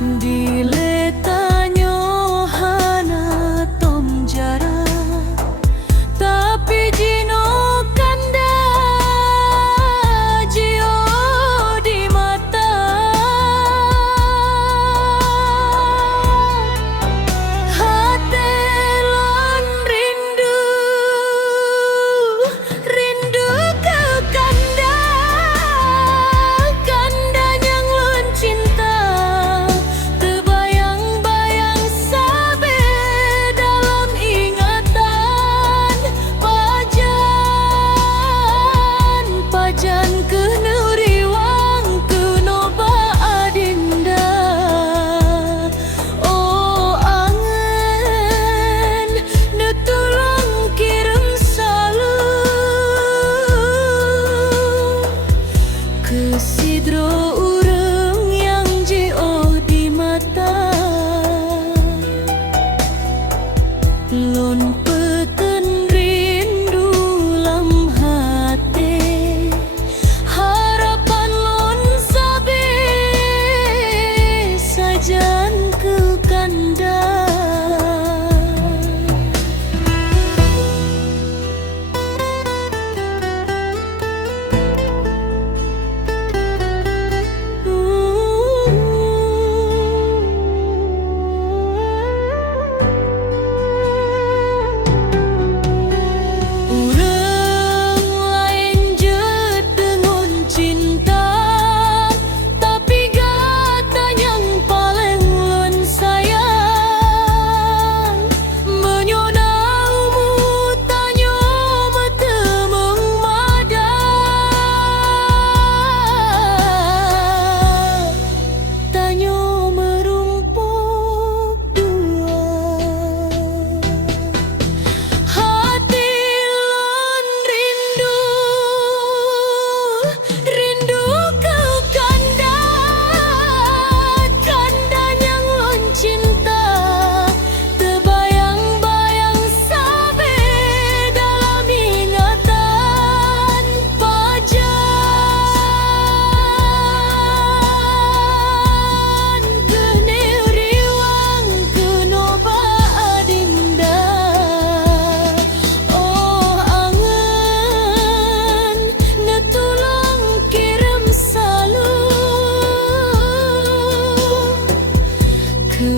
Dile tanyo hana tom jara tapi jino kanda jio di mata hati lon rindu ke kanda kanda yang lon cinta terbayang-bayang sabe dalam ingatan pajan kena riwang kena ba adinda oh angen netulung kirim salu kesidro urang yang jio di mata lon peten rindu lam hati harapan lon sabe sajan ke kanda Urang lain jet dengan cinta tapi gata yang paling lon sayang menyonaumu tanyo metemeng mada tanyo merumpuk dua hati lon rindu ke kanda yang lon cinta terbayang-bayang sabe dalam ingatan pajan kene riwang keno ba adinda oh angen netulung kirim salu ke